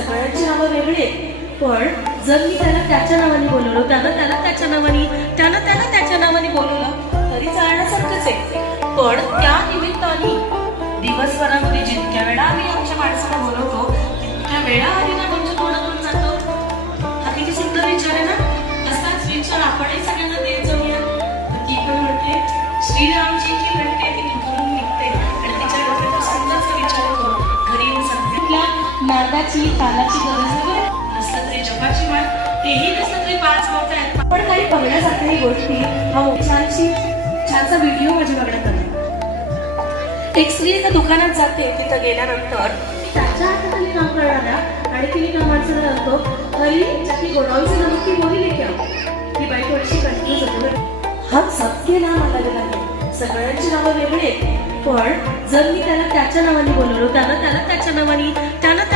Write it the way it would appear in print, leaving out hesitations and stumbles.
सगळ्यांची नावं वेगळी आहेत, पण जर मी त्याला त्याच्या नावाने बोलवलं, त्यानं त्याला त्याच्या नावाने, त्यानं त्याला त्याच्या नावाने बोलवलं तरी चालण्यासारखंच आहे. पण त्या निमित्ताने दिवसभरामध्ये जितक्या वेळा आम्ही आमच्या माणसाला बोलवतो तितक्या वेळा हरिनाम म्हणजे तोंडातून जातो. हा किती सुंदर विचार आहे ना. असाच विचार आपणही सगळ्यांना देत जाऊया. ती पण म्हणते श्रीरामजी की म्हणते ती घरून निघते आणि तिच्या डोक्यात सुंदरचा विचार होतो. घरी येऊन सांगते आपल्या नादाची तालाची गरज आहे, नसलं तरी जपाची माळ, तेही नसलं तरी 5 वाजता आहेत. पण काही बघण्यासारख्याही गोष्टी हा छानसा व्हिडिओ माझ्या बघण्यात आला. एक स्त्री एका दुकानात जाते. तिथं गेल्यानंतर त्याच्या हाताखाली काम करणाऱ्या आणि तिने कामाचं असतो हरी त्याची गोडाऊनची नमकी बोली क्या ही बाई थोडीशी कन्फ्यूज होते. हा सबके नाम अलग आहे, सगळ्यांची नावं वेगळी आहेत, पण जर मी त्याला त्याच्या नावाने बोलवलं, त्यानं त्याला त्याच्या नावाने, त्यानं